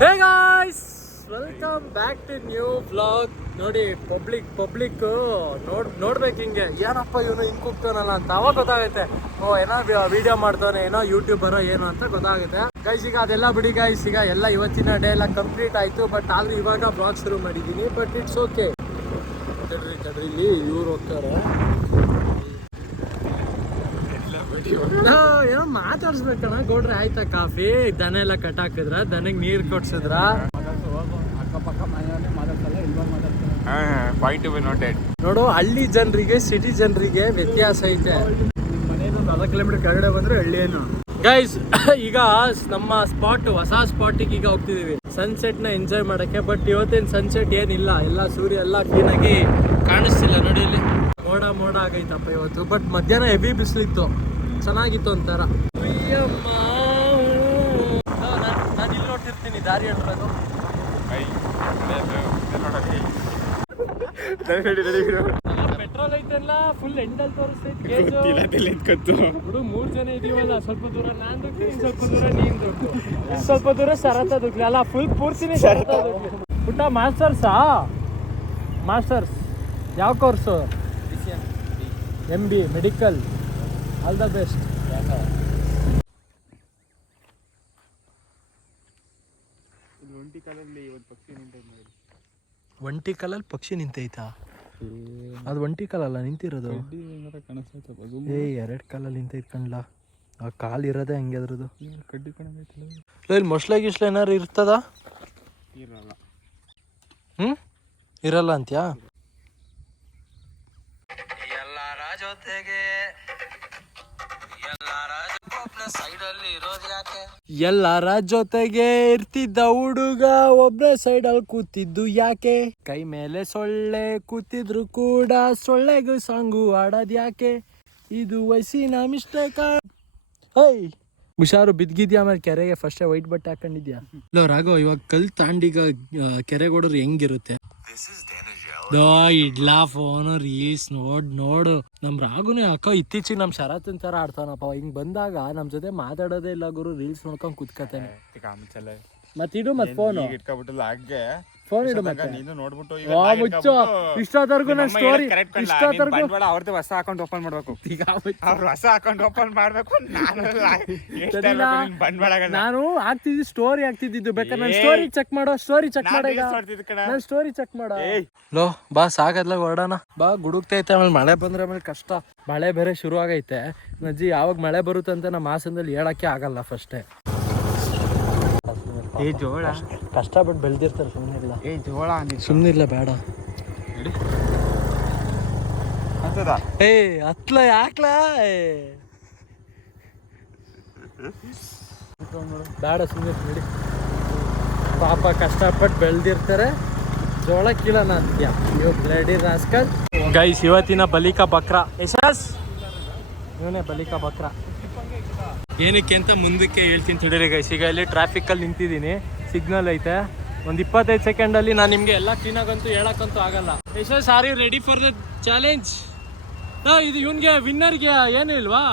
Hey guys welcome back to new blog ನೋಡಿ public public ನೋಡ್, ನೋಡ್ಬೇಕು ಹಿಂಗೆ. ಏನಪ್ಪ ಇವನು ಹಿಂಗೆ ಕೂಗ್ತಾನಲ್ಲ ಅಂತ. ಅವಾಗ ಗೊತ್ತಾಗುತ್ತೆ. ಓ, ಏನೋ ವಿಡಿಯೋ ಮಾಡ್ತಾನೆ ಏನೋ ಯೂಟ್ಯೂಬರ ಏನೋ ಅಂತ ಗೊತ್ತಾಗುತ್ತೆ. ಗೈಸ್ ಈಗ ಅದೆಲ್ಲ ಬಿಡಿ ಗೈಸ್ ಈಗ ಎಲ್ಲ ಇವತ್ತಿನ ಡೇ ಎಲ್ಲ ಕಂಪ್ಲೀಟ್ ಆಯಿತು ಬಟ್ ಆದ್ರೂ ಇವಾಗ ಬ್ಲಾಗ್ ಶುರು ಮಾಡಿದ್ದೀನಿ ಬಟ್ ಇಟ್ಸ್ ಓಕೆ ತಡ್ರಿ ತಡ್ರಿ ಇವ್ರು ಹೋಗ್ತಾರೆ. ಏನೋ ಮಾತಾಡ್ಸ್ಬೇಕಣ್ಣ. ಗೌಡ್ರೆ ಆಯ್ತಾ ಕಾಫಿ? ದನ ಎಲ್ಲ ಕಟ್ ಹಾಕಿದ್ರ? ದನಗ್ ನೀರ್ ಕೊಡ್ಸಿದ್ರ? ನೋಡು ಹಳ್ಳಿ ಜನರಿಗೆ ಸಿಟಿ ಜನರಿಗೆ ವ್ಯತ್ಯಾಸ ಐತೆ. ಕಿಲೋಮೀಟರ್ ಕೆಳಗಡೆ ಬಂದ್ರೆ ಹಳ್ಳಿಯೇನು ಗೈಸ್ ಈಗ ನಮ್ಮ ಸ್ಪಾಟ್ ಹೊಸ ಸ್ಪಾಟಿಗೆ ಈಗ ಹೋಗ್ತಿದೀವಿ. ಸನ್ಸೆಟ್ನ ಎಂಜಾಯ್ ಮಾಡಕ್ಕೆ ಬಟ್ ಇವತ್ತಿನ ಸನ್ಸೆಟ್ ಏನಿಲ್ಲ. ಎಲ್ಲ ಸೂರ್ಯ ಎಲ್ಲ ಕ್ಲೀನ್ ಆಗಿ ಕಾಣಿಸ್ತಿಲ್ಲ ನೋಡಿ ಇಲ್ಲಿ. ಮೋಡ ಮೋಡ ಆಗೈತಪ್ಪ ಇವತ್ತು ಬಟ್ ಮಧ್ಯಾಹ್ನ ಹೆವಿ ಬಿಸಿಲಿತ್ತು. ಚೆನ್ನಾಗಿತ್ತು ಒಂಥರ. ನಾನು ಇಲ್ಲಿ ನೋಡ್ತಿರ್ತೀನಿ ದಾರಿ ಹೇಳ್ಬೇಕು ಪೆಟ್ರೋಲ್ ಐತೆಲ್ಲ ಫುಲ್ ಎಂಡಲ್ ತೋರಿಸ್ತೈತೆ ಬಿಡು ಮೂರ್ ಜನ ಇದೀವಲ್ಲ ಸ್ವಲ್ಪ ದೂರ ನಾನು ದುಃಖಿ ಸ್ವಲ್ಪ ದೂರ ನೀನು ದುಡ್ಡು ಸ್ವಲ್ಪ ದೂರ ಶರತ ದುಡ್ಲಿ ಅಲ್ಲ ಫುಲ್ ಪೂರ್ತಿನೇ ಶರತ ಪುಟ್ಟ ಪುಟ್ಟ ಮಾಸ್ಟರ್ಸಾ? ಮಾಸ್ಟರ್ಸ್. ಯಾವ course M B medical all the best ಒಂಟಿ ಕಾಲಲ್ಲಿ ಒಂದು ಪಕ್ಷಿ ನಿಂತ ಮಾಡಿ ಒಂಟಿ ಕಾಲಲ್ಲಿ ಪಕ್ಷಿ ನಿಂತೈತಾ ಅದು ಒಂಟಿ ಕಾಲಲ್ಲ ನಿಂತಿರೋದು? ಏ ಎರಡು ಕಾಲಲ್ಲಿ ನಿಂತೈತ್ ಕಣ್ಲ. ಆ ಕಾಲ್ ಇರೋದೇ ಹಂಗೆ ಅದ್ರದ್ದು. ಕಡ್ಡಿ ಕಣಗೈತಲ್ಲ ಇಲ್ಲಿ ಮೊಸಳೆ ಗಿಸ್ಲೆ ಏನಾರು ಇರ್ತದ? ಇರಲ್ಲ. ಹ್ಮ್? ಇರಲ್ಲ ಅಂತ್ಯಾ? ಎಲ್ಲಾರ ಜೊತೆಗೆ ಎಲ್ಲಾರ ಜೊತೆಗೆ ಇರ್ತಿದ್ದ ಹುಡುಗ ಒಬ್ರೇ ಸೈಡ್ ಅಲ್ಲಿ ಕೂತಿದ್ದು ಯಾಕೆ? ಕೈ ಮೇಲೆ ಸೊಳ್ಳೆ ಕೂತಿದ್ರು ಕೂಡ ಸೊಳ್ಳೆಗೂ ಸಾಂಗು ಆಡೋದ್ ಯಾಕೆ? ಇದು ವಯಸ್ಸಿನ ಮಿಸ್ಟೇಕ್ ಹೇಯ್ ಹುಷಾರು ಬಿದ್ಗಿದ್ಯಾ ಆಮೇಲೆ ಕೆರೆಗೆ ಫಸ್ಟೇ ವೈಟ್ ಬಟ್ಟೆ ಹಾಕೊಂಡಿದ್ಯಾ? ಇಲ್ಲ ರಾಘವ್ ಇವಾಗ ಕಲ್ ತಾಂಡಿಗ ಕೆರೆಗೆ ಹೊಡೋರು ಹೆಂಗಿರುತ್ತೆ? ದೋ ಇಡ್ಲಾ ಫೋನ್ ರೀಲ್ಸ್ ನೋಡ್ ನೋಡು. ನಮ್ ರಾಗುನೇ ಅಕ್ಕ ಇತ್ತೀಚಿಗೆ ನಮ್ ಶರತ್ನ ತರ ಆಡ್ತಾನಪ್ಪ. ಹಿಂಗ್ ಬಂದಾಗ ನಮ್ ಜೊತೆ ಮಾತಾಡೋದೇ ಇಲ್ಲ ಗುರು ರೀಲ್ಸ್ ನೋಡ್ಕೊಂಡ್ ಕುತ್ಕತಾನೆ. ಮತ್ತಿಡು ಮತ್ ಫೋನ್ ಮತ್ ಫೋನು ಈಗ ಇಟ್ಕೊಬಿಟ್ಟಲ್ಲ ಹಾಗೆ ಫೋನ್ ಇಡು ಮತ್ತೆ. ನೀನು ನೋಡ್ಬಿಟ್ಟು ವಾ ಮುಚ್ಚು. ಇಷ್ಟೊತ್ತವರೆಗೂ ನನ್ ಸ್ಟೋರಿ ಇಷ್ಟೊತ್ತವರೆಗೂ ಬಂಡವಾಳ ಅವ್ರದ್ದು ಹೊಸ ಅಕೌಂಟ್ ಓಪನ್ ಮಾಡ್ಬೇಕು. ಈಗ ಅವ್ರು ಹೊಸ ಅಕೌಂಟ್ ಓಪನ್ ಮಾಡ್ಬೇಕು ನಾನು ಬಂಡವಾಳ ನಾನು ಆಗ್ತಿದ್ದು ಸ್ಟೋರಿ ಆಗ್ತಿದ್ದಿದ್ದು. ಬೇಕಾದ್ರೆ ನನ್ನ ಸ್ಟೋರಿ ಚೆಕ್ ಮಾಡೋ ಸ್ಟೋರಿ ಚೆಕ್ ಮಾಡೋ ಈಗ. ನೋಡ್ತಿದ್ ಸ್ಟೋರಿ ಚೆಕ್ ಮಾಡೋ. ಲೋ ಬಾ ಸಾಗದ್ಲ ಹೊರಡೋಣ. ಬಾ ಗುಡುಕ್ತೈತೆ ಆಮೇಲೆ ಮಳೆ ಬಂದ್ರೆ ಆಮೇಲೆ ಕಷ್ಟ. ಮಳೆ ಬೇರೆ ಶುರು ಆಗೈತೆ ನಜ್ಜಿ ಯಾವಾಗ ಮಳೆ ಬರುತ್ತೆ ಅಂತ ನಮ್ಮ ಹಾಸನದಲ್ಲಿ ಹೇಳಕ್ಕೆ ಆಗಲ್ಲ ಫಸ್ಟೇ ಏ. ಜೋಳ. ಕಷ್ಟಪಟ್ಟು ಬೆಳ್ದಿರ್ತಾರೆ ಸುಮ್ಮನಿಲ್ಲ ಏ ಜೋಳ ಸುಮ್ಮನಿಲ್ಲ ಬೇಡ. ಅಂತದ ಏ ಹತ್ಲ ಯಾಕ್ಲ? ಬೇಡ ಸುಮ್ಮನೆ ಬಿಡಿ ಪಾಪ ಕಷ್ಟಪಟ್ಟು ಬೆಳೆದಿರ್ತಾರೆ. ಜೋಳ ಕೀಳನ ಅಂತೀಯ ನೀವು ಬ್ಲಡಿ ರಾಸ್ಕಲ್. ಗೈಸ್ ಇವತ್ತಿನ ಬಲಿಕ ಬಕ್ರ. ಯಶಸ್! ಇವನೇ ಬಲಿಕ ಬಕ್ರ. ಏನಕ್ಕೆ ಅಂತ ಮುಂದಕ್ಕೆ ಹೇಳ್ತೀನಿ ತಿಳಿರಿ ಗೈಸ್ ಈಗ ಇಲ್ಲಿ ಟ್ರಾಫಿಕಲ್ಲಿ ನಿಂತಿದ್ದೀನಿ. ಸಿಗ್ನಲ್ ಐತೆ. ಒಂದು ಇಪ್ಪತ್ತೈದು ಸೆಕೆಂಡಲ್ಲಿ ನಾನು ನಿಮಗೆ ಎಲ್ಲ ಕ್ಲೀನಾಗಂತೂ ಹೇಳಕ್ಕಂತೂ ಆಗಲ್ಲ. Yashas are you ready for the challenge ಇದು ಇವನ್ಗೆ ವಿನ್ನರ್ಗೆ ಏನು ಇಲ್ವಾ?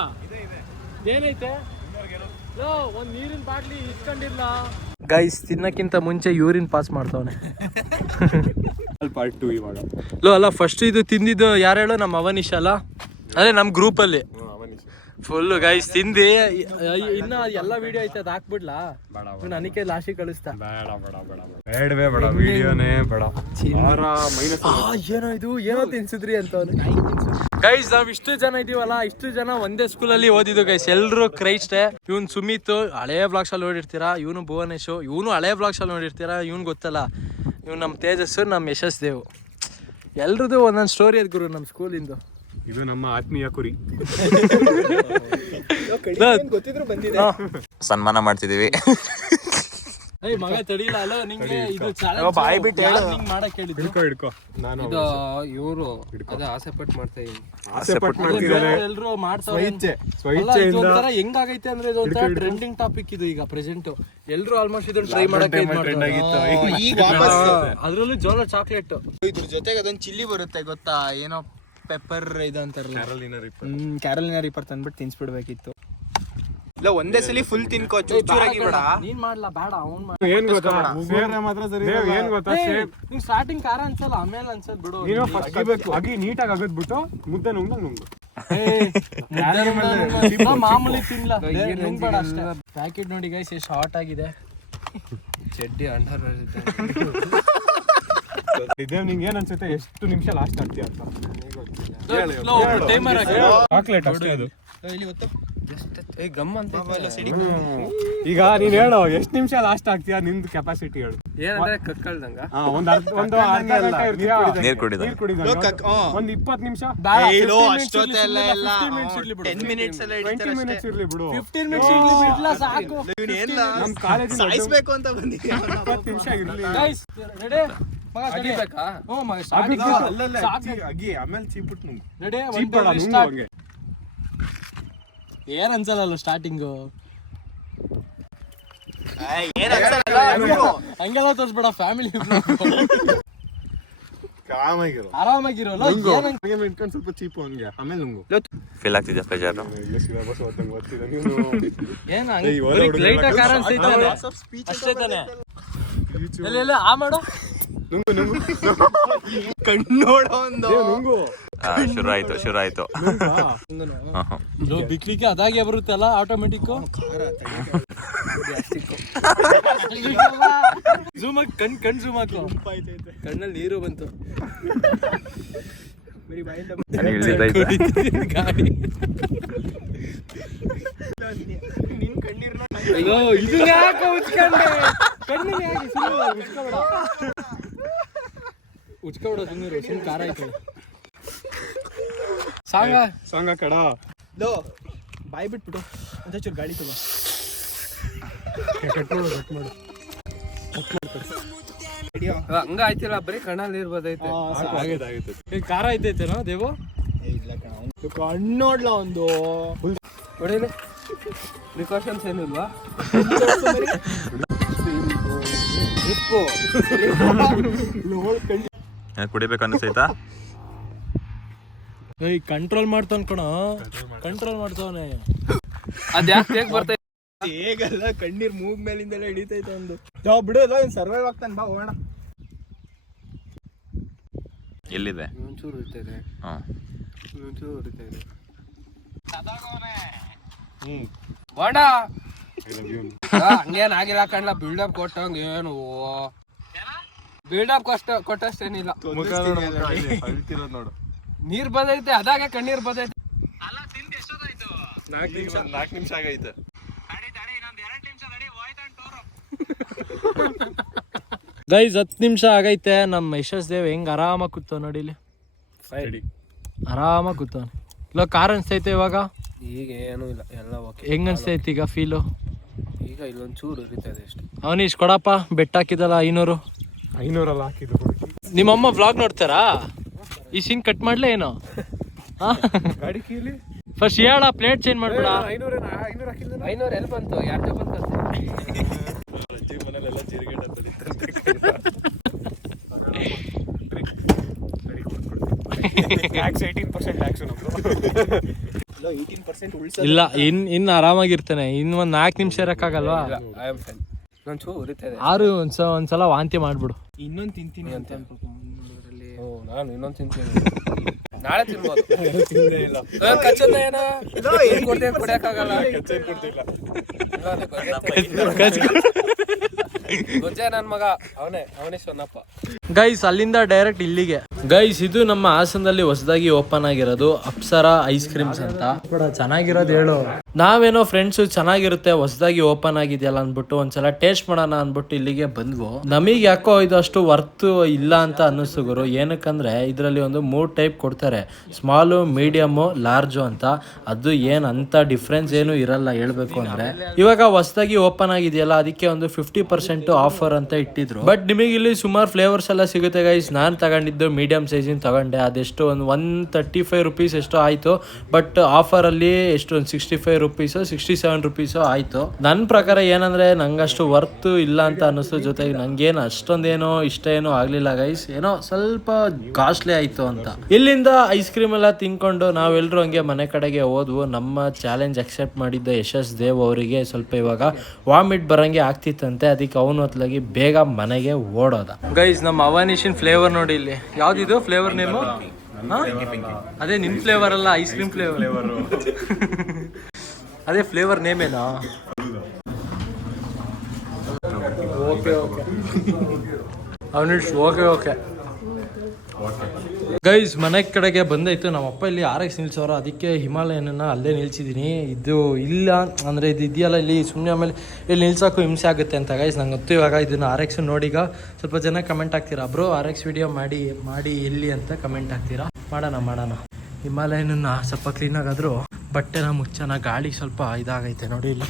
ಏನೈತೆ ಒಂದು ನೀರಿನ ಬಾಟ್ಲಿ ಇಟ್ಕೊಂಡಿಲ್ಲ ಗೈಸ್ ತಿನ್ನಕ್ಕಿಂತ ಮುಂಚೆ ಯೂರಿನ್ ಪಾಸ್ ಮಾಡ್ತಾವನೆ. ಪಾರ್ಟ್ ಟು ಇವಾಗ. ಲೋ ಅಲ್ಲ ಫಸ್ಟ್ ಇದು ತಿಂದಿದ್ದು ಯಾರು ಹೇಳೋ? ನಮ್ಮ ಅವನಿಶ್ ಅಲ್ಲ? ಅದೇ ನಮ್ಮ ಗ್ರೂಪಲ್ಲಿ ಫುಲ್ ಗೈಸ್ ತಿಂದಿ. ಇನ್ನ ಎಲ್ಲ ವಿಡಿಯೋ ಐತೆ ಅದು ಹಾಕ್ಬಿಡ್ಲಾ? ನನಗೆ ಲಾಶಿ ಲಾಸ್ಟಿಗೆ ಕಳಿಸ್ತಾ. ಬೇಡ ಬೇಡ ಬೇಡ ಬೇಡವೇ ಬೇಡ ವಿಡಿಯೋನೇ ಬೇಡ. ಮೈನಸ್ ಆ, ಏನೋ ಇದು? ಏನೋ ತಿನ್ಸಿದ್ರಿ ಅಂತ ಗೈಸ್ ನಾವ್ ಇಷ್ಟು ಜನ ಇದೀವಲ್ಲ ಇಷ್ಟು ಜನ ಒಂದೇ ಸ್ಕೂಲ್ ಅಲ್ಲಿ ಓದಿದ್ದು ಗೈಸ್ ಎಲ್ರು ಕ್ರೈಸ್ಟ್ ಇವ್ನ್ ಸುಮಿತ್ ಹಳೆ ಬ್ಲಾಗ್ಸ್ ಅಲ್ಲಿ ನೋಡಿರ್ತೀರಾ? ಇವನು ಭುವನೇಶ್. ಇವನು ಹಳೆ ಬ್ಲಾಗ್ಸ್ ಅಲ್ಲಿ ನೋಡಿರ್ತೀರಾ? ಇವ್ನ್ ಗೊತ್ತಲ್ಲ. ಇವ್ ನಮ್ಮ ತೇಜಸ್ಸು ನಮ್ಮ ಯಶಸ್ ದೇವ್. ಎಲ್ರದ್ದು ಒಂದೊಂದು ಸ್ಟೋರಿ ಅದ್ ಗುರು ನಮ್ಮ ಸ್ಕೂಲಿಂದು ಇದು ನಮ್ಮ ಆತ್ಮೀಯ ಕುರಿ. ಗೊತ್ತಿದ್ರು ಬಂದಿದೆ. ಸನ್ಮಾನ ಮಾಡ್ತಿದೀವಿ ಮಗ ತಡಿಲ್ಲ ಅಲ್ಲ ನಿಂಗೆ ಇದು ಬಾಯ್ ಬಿಟ್ಟು ಹೇಳು. ಮಾಡಕ್ ಹಿಡ್ಕೋ ಹಿಡ್ಕೋ ನಾನು ಇದು ಇವರು ಅದೇ ಆಸೆ ಪಟ್ಟು ಮಾಡ್ತಾ ಇದೀನಿ ಆಸೆ ಪಟ್ಟು ಮಾಡ್ತಿದ್ದಾರೆ. ಎಲ್ರು ಮಾಡ್ತಾರೆ ಸ್ವಇಚ್ಛೆ ಅಲ್ಲ, ಸ್ವಇಚ್ಛೆಯಿಂದ ಒಂಥರ ಹೆಂಗಾಗೈತೆ ಅಂದ್ರೆ ಇದು ಒಂಥರ ಟ್ರೆಂಡಿಂಗ್ ಟಾಪಿಕ್ ಇದು ಈಗ ಪ್ರೆಸೆಂಟ್ ಎಲ್ಲರೂ ಆಲ್ಮೋಸ್ಟ್ ಇದನ್ನ ಟ್ರೈ ಮಾಡಕ್ಕೆ ಇದ್ ಮಾಡ್ತಾರೆ. ಈಗ ವಾಪಸ್ ಅದ್ರಲ್ಲೂ ಜೋಳ ಚಾಕ್ಲೇಟ್ ಇದ್ರ ಜೊತೆಗೆ ಅದೊಂದು ಚಿಲ್ಲಿ ಬರುತ್ತೆ ಗೊತ್ತಾ? ಏನೋ ಪೆಪ್ಪರ್ ಇದು ಅಂತಾರಲ್ಲ. ಕ್ಯಾರಲಿನ ರಿಪರ್ ಹ್ಮ್ ಕ್ಯಾರಲಿನ ರೀಪರ್ ತಂದ್ಬಿಟ್ಟು ತಿನ್ಸ್ಬಿಡ್ಬೇಕಿತ್ತು. ಇಲ್ಲ ಒಂದೇ ಸಲ ಫುಲ್ ತಿನ್ಕೋ ಚೂರ್ ಚೂರಾಗಿ ಬೇಡ ನೀನ್ ಮಾಡ್ಲಾ ಬೇಡ ಅವ್ನ್ ಮಾಡ ಏನ್ ಗೊತ್ತಾ? ದೇವ್ ಏನ್ ಗೊತ್ತಾ? ನಿಂಗ್ ಸ್ಟಾರ್ಟಿಂಗ್ ಖಾರ ಅನ್ಸಲ್ಲ ಆಮೇಲೆ ಅನ್ಸಲ್ ಬಿಡು. ನೀನು ಫಸ್ಟ್ ಅಗಿ ನೀಟಾಗಿ ಅಗದ್ಬಿಟ್ಟು ಮುದ್ದೆ ನುಂಗ್ದಂಗ್ ನುಂಗು ಮಾಮೂಲಿ ತಿನ್ಲ. ನುಂಗ್ಬೇಡ ಅಷ್ಟೇ. ಪ್ಯಾಕೆಟ್ ನೋಡಿ ಗೈಸ್ ಎಷ್ಟು ಹಾಟ್ ಆಗಿದೆ. ಚಡ್ಡಿ ಅಂಡರ್ ದೇವ್ ನಿಂಗೆ ಏನ್ ಅನ್ಸುತ್ತೆ? ಎಷ್ಟು ನಿಮಿಷ ಲಾಸ್ಟ್ ಆಗ್ತೀಯ ಅಂತ. ಟೈಮರ್ ಚಾಕ್ಲೇಟ್ ಅಷ್ಟೇ ಅದು ಏ ಗಮ್ ಅಂತ ಈಗ ನೀನ್ ಹೇಳೋ ಎಷ್ಟ್ ನಿಮಿಷ ಲಾಸ್ಟ್ ಆಗ್ತೀಯಾ ನಿಂದು ಕೆಪಾಸಿಟಿ ಹೇಳು. ಏನಂದ್ರೆ ಕಕ್ಕಳ್ದಂಗ ಒಂದ್ ಅರ್ಧ ಒಂದು ಅರ್ಧ ಗಂಟೆ ಇರ್ತೀಯಾ? ನೀರ್ ಕುಡಿದ. ನೀರ್ ಕುಡಿದಂಗೆ. ಕಕ್- ಹಾ. ಒಂದ್ ಇಪ್ಪತ್ ನಿಮಿಷ? ಮಿನಿಟ್ಸ್ ಎಲ್ಲ ಟ್ವೆಂಟಿ ಮಿನಿಟ್ಸ್ ಇರ್ಲಿ ಬಿಡು. ಫಿಫ್ಟೀನ್ ಮಿನಿಟ್ಸ್ ಇರ್ಲಿ ಬಿಡ್ಲಾ ಸಾಕು. ನಮ್ ಕಾಲೇಜಿನ ಸಾಯಿಸ್ಬೇಕು ಅಂತ ಬಂದಿದ್ದೆ ಇಪ್ಪತ್ತು ನಿಮಿಷ ಇರ್ಲಿ. ಮಗ ಅಗಿಬೇಕಾ ಮಗ ಸ್ಟಾರ್ಟಿಂಗ್ ಅಗಿ ಆಮೇಲೆ ಚೀಪಿಟ್ ನುಂಗು. ರೆಡಿ ಚೀಪಡ ನುಂಗು ಹಂಗೆ. ಏನ್ ಅನ್ಸಲ್ಲ ಸ್ಟಾರ್ಟಿಂಗು ಹಂಗೆಲ್ಲ ತೋರಿಸ್ಬೇಡ ಫ್ಯಾಮಿಲಿ ಕಾಮಾಗಿರು ಆರಾಮಾಗಿರೋಲ್ಲ? ಹಂಗೆ ಇಟ್ಕೊಂಡು ಸ್ವಲ್ಪ ಚೀಪ್ ಹಂಗೆ ಆಮೇಲೆ ನುಂಗು. ಫೀಲ್ ಓದ್ತಿದ್ದ ನೀನು. ಏನ್ ಕಾರ ಅಷ್ಟೇ ತಾನೆ. ಎಲ್ಲಿ ಎಲ್ಲಿ ಆ ಮಾಡು. ನುಂಗು ನುಂಗು. ಕಣ್ಣೋಡ ಒಂದು ನುಂಗು. ಆ, ಶುರು ಆಯ್ತು ಶುರು ಆಯ್ತು ಬಿಕ್ಲಿಕ್ಕೆ ಅದಾಗೆ ಬರುತ್ತಲ್ಲ ಆಟೋಮೆಟಿಕ್ ಜೂಮ್ ಹಾಕಿ ಕಣ್ ಕಣ್ ಜೂಮ್ ಹಾಕು. ಕಣ್ಣಲ್ಲಿ ನೀರು ಬಂತು. ಅಯ್ಯೋ ಇದು ಯಾಕೆ ಉಚ್ಕೊಂಡೆ? ಕಣ್ಣಿಗೆ ಯಾಕೆ ಸುಮ್ಮನೆ ಸುಮ್ಮನೆ ಖಾರ ಆಯ್ತು ಸಾಂಗ? ಸಾಂಗ ಕಡ. ಬಾಯಿ ಬಿಟ್ಬಿಟ್ಟು ಅಂತ ಚೂರು ಗಾಡಿ ತಗೋ. ಕಟ್ ಮಾಡು ಕಟ್ ಮಾಡು. ಹಂಗ ಆಯ್ತಿಲ್ಲ ಬರೀ ಕಣ್ಣಲ್ಲಿ ಇರ್ಬೋದೈತೆ. ಆಗೈತೆ ಖಾರ ಐತೈತೇನೋ ದೇವು? ಕಣ್ಣೋಡ್ಲ ಒಂದು. ಹೊಡೀಲಿ. ಪ್ರಿಕಾಷನ್ಸ್ ಏನಿಲ್ವಾ? ಉಪ್ಪು ಏನ್ ಕುಡಿಬೇಕು ಅನಿಸೈತಾ ಏಯ್ ಕಂಟ್ರೋಲ್ ಮಾಡ್ತಾನ ಕಣ. ಕಂಟ್ರೋಲ್ ಮಾಡ್ತಾವನೆ. ಅದ್ ಯಾಕೆ ಹೇಗ್ ಬರ್ತಾ ಹೇಗಲ್ಲ ಕಣ್ಣೀರ್ ಮೂಗ್ ಮೇಲಿಂದೆಲ್ಲ ಹಿಡಿತೈತೆ ಒಂದು. ಬಿಡು ಸರ್ವೈವ್ ಆಗ್ತಾನೆ ಬಾ ಹೋಗೋಣ. ಎಲ್ಲಿದೆ? ಒಂಚೂರು ಇರ್ತದೆ ಹ್ಮ್ ಒಂಚೂರು ಹ್ಮ್. ಬಾಂಡ I love you. ಹಂಗೇನ್ ಆಗಿಲ್ಲ ಕಣ್ಲ ಬಿಲ್ಡಪ್ ಕೊಟ್ಟಂಗ ಏನು? ಬಿಲ್ಡಪ್ ಕಷ್ಟ ಕೊಟ್ಟಷ್ಟೇನಿಲ್ಲ. ನೋಡು. ನೀರ್ ಬಂದೈತೆ ಅದಾಗೆ ಕಣ್ಣೀರ್ ಬಂದೈತೆ. ನಾಲ್ಕು ನಿಮಿಷ ನಾಲ್ಕು ನಿಮಿಷ ಆಗೈತೆ. ಗೈಸ್ ಹತ್ತು ನಿಮಿಷ ಆಗೈತೆ. ನಮ್ಮ ಯಶಸ್ ದೇವ್ ಹೆಂಗ್ ಆರಾಮಾಗಿ ಕೂತವ್ ನೋಡಿಲಿ ರೆಡಿ ಆರಾಮಾಗಿ ಕೂತವ್ನೆ ಇಲ್ಲ ಕಾರ್ ಅನ್ಸ್ತೈತೆ ಇವಾಗ? ಈಗ ಏನೂ ಇಲ್ಲ ಎಲ್ಲ ಓಕೆ ಹೆಂಗ್ ಅನ್ಸ್ತೈತೆ ಈಗ ಫೀಲು ಈಗ ಇಲ್ಲೊಂಚೂರು ಚೂರು ಅಷ್ಟೇ. ಅವನೀಶ್ ಕೊಡಪ್ಪ ಬೆಟ್ಟ ಹಾಕಿದಲ್ಲ ಐನೂರು. ಐನೂರಲ್ಲ ನಿಮ್ಮ ನಿಮ್ಮಮ್ಮ ವ್ಲಾಗ್ ನೋಡ್ತಾರಾ? ಈ ಸೀನ್ ಕಟ್ ಮಾಡ್ಲೇ ಏನೋ? ಗಾಡಿ ಕೀಲಿ? ಫಸ್ಟ್ ಹೇಳ ಪ್ಲೇಟ್ ಚೇಂಜ್ ಮಾಡ್ಬಿಡ. ಐನೂರ ಎಲ್ಲಿ ಬಂತು? ಯಾಕೆ ಬಂತು ಮನೇಲೆಲ್ಲ ಜೀರಿಗೆ ಇಲ್ಲ ಇನ್ ಇನ್ ಆರಾಮಾಗಿರ್ತಾನೆ. ಇನ್ ಒಂದ್ ನಾಲ್ಕು ನಿಮಿಷ ಇರಕ್ಕಾಗಲ್ವಾ? ಐ ಆಮ್ ಫೈನ್ ಒಂಚೂರು ಉರಿತದೆ ಆರು ಒಂದ್ಸ ಒಂದ್ಸಲ ವಾಂತಿ ಮಾಡ್ಬಿಡು. ಇನ್ನೊಂದ್ ತಿಂತೀನಿ ಅಂತ ಓ ನಾನು ಇನ್ನೊಂದು ತಿಂತೀನಿ. ನಾಳೆ ತಿನ್ಬೋದು. ಏನ್? ಕಚ್ಚದ ಏನೋ ಏನ್ ಕೊಡ್ತೀನಿ ಕೊಡಕ್ಕಾಗಲ್ಲ ಮಗ. ಗೈಸ್ ಅಲ್ಲಿಂದ ಡೈರೆಕ್ಟ್ ಇಲ್ಲಿಗೆ. ಗೈಸ್ ಇದು ನಮ್ಮ ಹಾಸನದಲ್ಲಿ ಹೊಸದಾಗಿ ಓಪನ್ ಆಗಿರೋದು ಅಪ್ಸರಾ ಐಸ್ ಕ್ರೀಮ್ಸ್ ಅಂತ. ಚೆನ್ನಾಗಿರೋದು ಹೇಳು. ನಾವೇನೋ ಫ್ರೆಂಡ್ಸ್ ಚೆನ್ನಾಗಿರುತ್ತೆ, ಹೊಸದಾಗಿ ಓಪನ್ ಆಗಿದೆಯಲ್ಲ ಅನ್ಬಿಟ್ಟು ಒಂದ್ಸಲ ಟೇಸ್ಟ್ ಮಾಡೋಣ ಅಂದ್ಬಿಟ್ಟು ಇಲ್ಲಿಗೆ ಬಂದ್ವು. ನಮಗೆ ಯಾಕೋ ಇದು ಅಷ್ಟು ವರ್ತ್ ಇಲ್ಲ ಅಂತ ಅನ್ನಿಸ್ತು ಏನಕ್ಕಂದ್ರೆ ಇದರಲ್ಲಿ ಒಂದು ಮೂರ್ ಟೈಪ್ ಕೊಡ್ತಾರೆ. ಸ್ಮಾಲು ಮೀಡಿಯಮು ಲಾರ್ಜು ಅಂತ. ಅದು ಏನ್ ಅಂತ ಡಿಫ್ರೆನ್ಸ್ ಏನು ಇರಲ್ಲ ಹೇಳ್ಬೇಕು ಅಂದ್ರೆ. ಇವಾಗ ಹೊಸದಾಗಿ ಓಪನ್ ಆಗಿದೆಯಲ್ಲ, ಅದಕ್ಕೆ ಒಂದು ಫಿಫ್ಟಿ ಪರ್ಸೆಂಟ್ ಆಫರ್ ಅಂತ ಇಟ್ಟಿದ್ರು. ಬಟ್ ನಿಮಗೆ ಇಲ್ಲಿ ಸುಮಾರು ಫ್ಲೇವರ್ಸ್ ಎಲ್ಲ ಸಿಗುತ್ತೆ ಗೈಸ್ ನಾನು ತಗೊಂಡಿದ್ದು ಮೀಡಿಯಂ ಸೈಜಿನ ತಗೊಂಡೆ. ಅದೆಷ್ಟು ಒಂದು ಒನ್ ತರ್ಟಿ ಫೈವ್ ರುಪೀಸ್ ಎಷ್ಟು ಆಯಿತು. ಬಟ್ ಆಫರಲ್ಲಿ ಎಷ್ಟು ಒಂದು sixty five rupees sixty seven rupees ಆಯಿತು. ನನ್ನ ಪ್ರಕಾರ ಏನಂದರೆ ನಂಗಷ್ಟು ವರ್ತ್ ಇಲ್ಲ ಅಂತ ಅನ್ನಿಸ್ತು. ಜೊತೆಗೆ ನಂಗೇನು ಅಷ್ಟೊಂದೇನೋ ಇಷ್ಟ ಏನೋ ಆಗಲಿಲ್ಲ ಗೈಸ್ ಏನೋ ಸ್ವಲ್ಪ ಕಾಸ್ಟ್ಲಿ ಆಯಿತು ಅಂತ. ಇಲ್ಲಿಂದ ಐಸ್ ಕ್ರೀಮ್ ಎಲ್ಲ ತಿನ್ಕೊಂಡು ನಾವೆಲ್ಲರೂ ಹಂಗೆ ಮನೆ ಕಡೆಗೆ ಹೋದ್ವು. ನಮ್ಮ ಚಾಲೆಂಜ್ ಅಕ್ಸೆಪ್ಟ್ ಮಾಡಿದ್ದ ಯಶಸ್ ದೇವ್ ಅವರಿಗೆ ಸ್ವಲ್ಪ ಇವಾಗ ವಾಮಿಟ್ ಬರಂಗೆ ಆಗ್ತಿತ್ತಂತೆ. ಅದಕ್ಕೆ ಅವನು ಹೊತ್ಲಾಗಿ ಬೇಗ ಮನೆಗೆ ಓಡೋದ. ಗೈಸ್ ನಮ್ಮ ಅವನಿಶಿನ್ ಫ್ಲೇವರ್ ನೋಡಿ ಇಲ್ಲಿ. ಯಾವ್ದಿದು ಫ್ಲೇವರ್ ನೇಮು ಅದೇ ನಿಮ್ ಫ್ಲೇವರ್ ಅಲ್ಲ ಐಸ್ ಕ್ರೀಮ್ ಫ್ಲೇವರ್ ಅದೇ ಫ್ಲೇವರ್ ನೇಮ್ ಏನಾ okay okay Avanish okay okay guys ಮನೆ ಕಡೆಗೆ ಬಂದಾಯ್ತು ನಮ್ಮಪ್ಪ ಇಲ್ಲಿ ಆರ್ ಎಕ್ಸ್ ನಿಲ್ಸೋರು ಅದಕ್ಕೆ ಹಿಮಾಲಯನನ್ನ ಅಲ್ಲೇ ನಿಲ್ಸಿದ್ದೀನಿ ಇದು ಇಲ್ಲ, ಅಂದರೆ ಇದು ಇದೆಯಲ್ಲ ಇಲ್ಲಿ ಸುಮ್ಮನೆ ಆಮೇಲೆ ಇಲ್ಲಿ ನಿಲ್ಸೋಕ್ಕೂ ಹಿಂಸೆ ಆಗುತ್ತೆ ಅಂತ ಗೈಸ್ ನಂಗೆ ಗೊತ್ತು ಇವಾಗ ಇದನ್ನು ಆರ್ ಎಕ್ಸ್ ನೋಡಿಗ. ಸ್ವಲ್ಪ ಜನ ಕಮೆಂಟ್ ಹಾಕ್ತೀರಾ? ಬ್ರೋ ಆರ್ ಎಕ್ಸ್ ವಿಡಿಯೋ ಮಾಡಿ ಮಾಡಿ ಎಲ್ಲಿ ಅಂತ ಕಮೆಂಟ್ ಹಾಕ್ತೀರಾ? ಮಾಡೋಣ ಮಾಡೋಣ. ಹಿಮಾಲಯನ ಸ್ವಲ್ಪ ಕ್ಲೀನಾಗಾದರೂ ಬಟ್ಟೆನ ಮುಚ್ಚನ ಗಾಳಿ ಸ್ವಲ್ಪ ಇದಾಗೈತೆ ನೋಡಿ ಇಲ್ಲಿ.